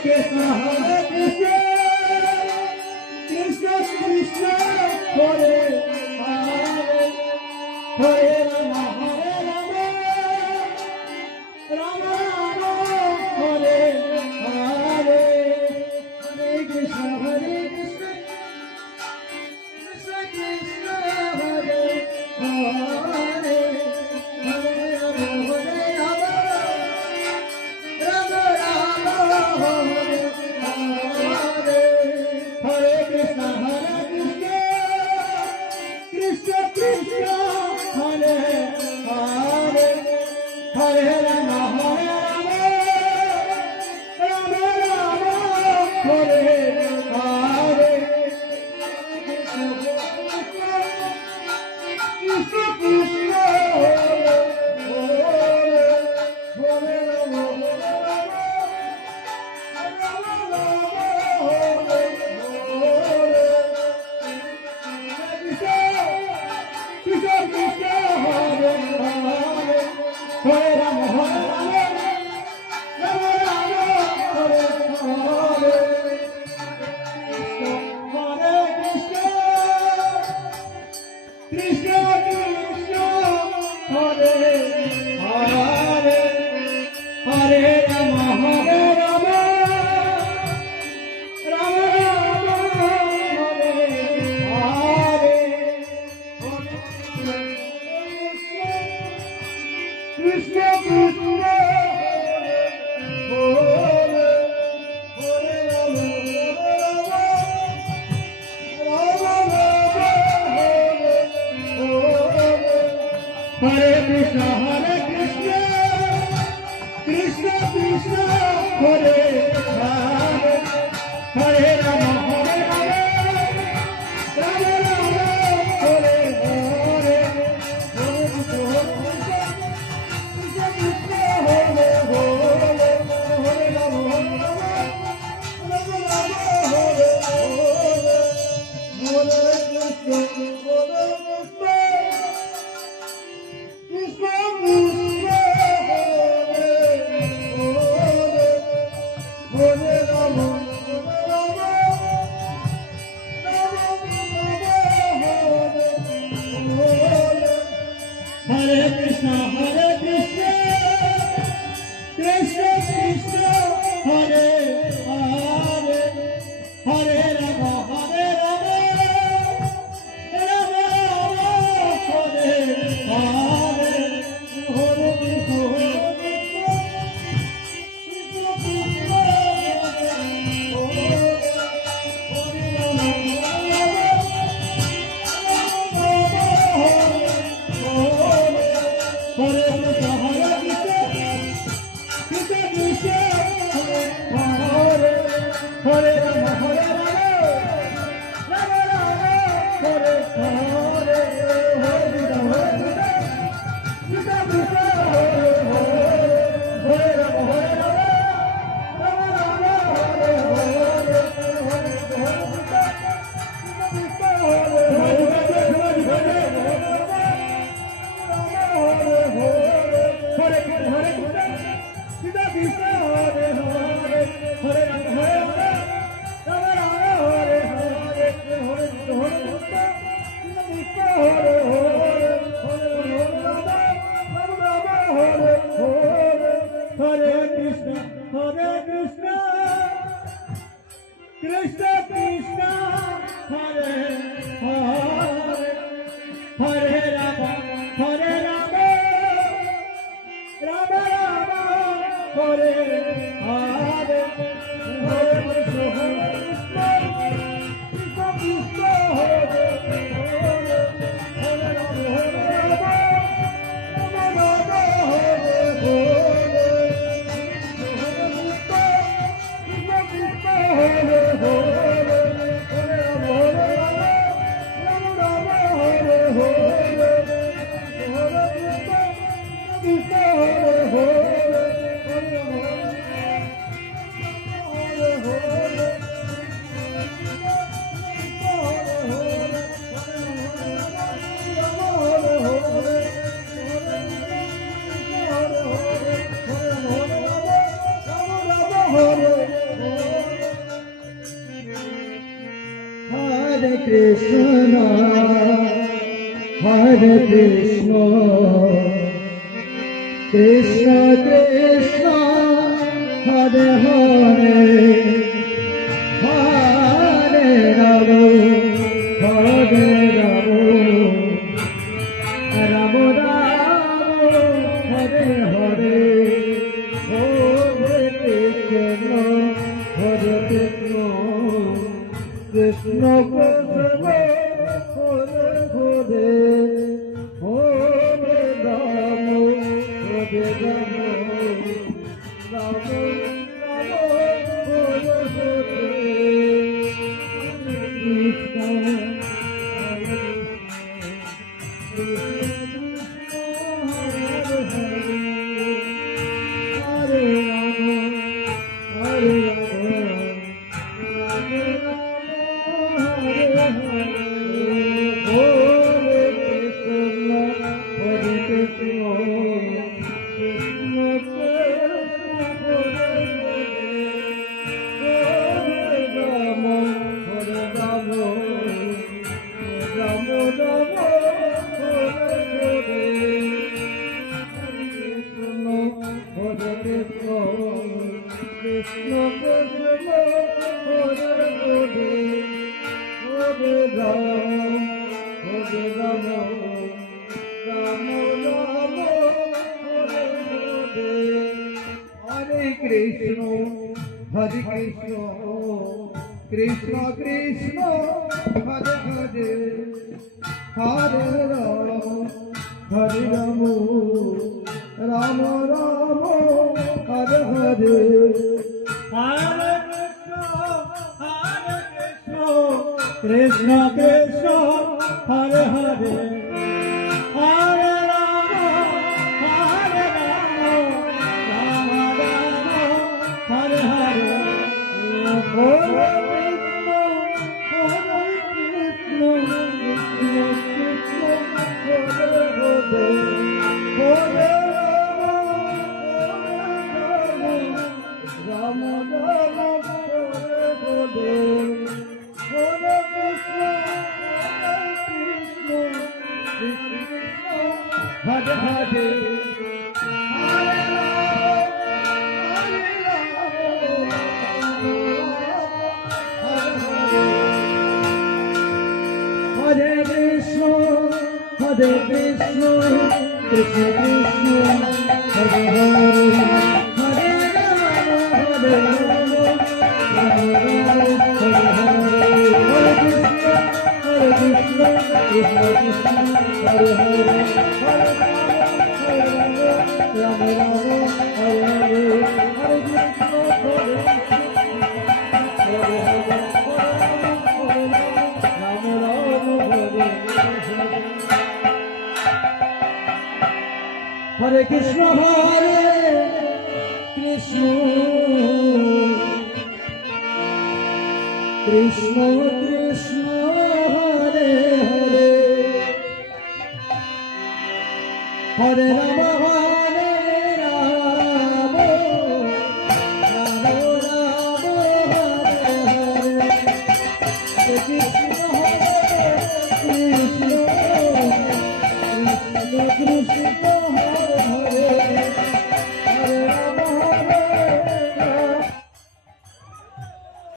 Krishna Krishna Krishna Hare Hare Hare Rama Rama Rama Hare Hare Hare Krishna Krishna Krishna Hare Hare Hare Rama Rama Rama Hare Hare Hare Krishna Krishna Krishna Hare Hare Hare Rama Rama Rama Hare Hare Krishna Krishna Hare Hare Hare Krishna Krishna Krishna Hare Hare Hare Rama Rama Rama Hare Hare Hare Krishna Hare Hare Hare Rama Rama Rama Hare Hare Hare Krishna Krishna Krishna Hare Hare Hare Rama Rama Rama Hare Hare Hare Krishna Krishna Krishna Hare Hare Hare Rama Rama Rama Rama Hare Hare Hare Krishna Krishna Krishna Hare Hare Hare Rama Rama Rama Hare Hare Hare Krishna Hare Krishna Krishna Krishna Hare Hare Hare Ram Hare Ram Ram Ram Hare Hare Hare Krishna Hare Krishna Krishna Krishna Hare Hare Hare Ram Hare Ram Ram Ram Hare Hare Krishna Hare Hare Ram Hare Krishna Krishna Hare Hare Hare Ram Hare Ram Ram Ram Hare Hare Hare Krishna Krishna Krishna Hare Hare Hare Ram Hare Ram Ram Ram Hare Hare Hare Krishna Krishna Hare Hare Hare Ram Ram Ram Hare Hare Hare Krishna Krishna Krishna Hare Hare Hare Ram Ram Hare Hare Hare Krishna Krishna Hare Hare Hare Krishna Krishna Krishna Hare Hare Hare Ram Hare Krishna Krishna Krishna Hare Hare Ram Ram Hare Hare Hare Krishna Hare Ram Ram Hare Hare Krishna Krishna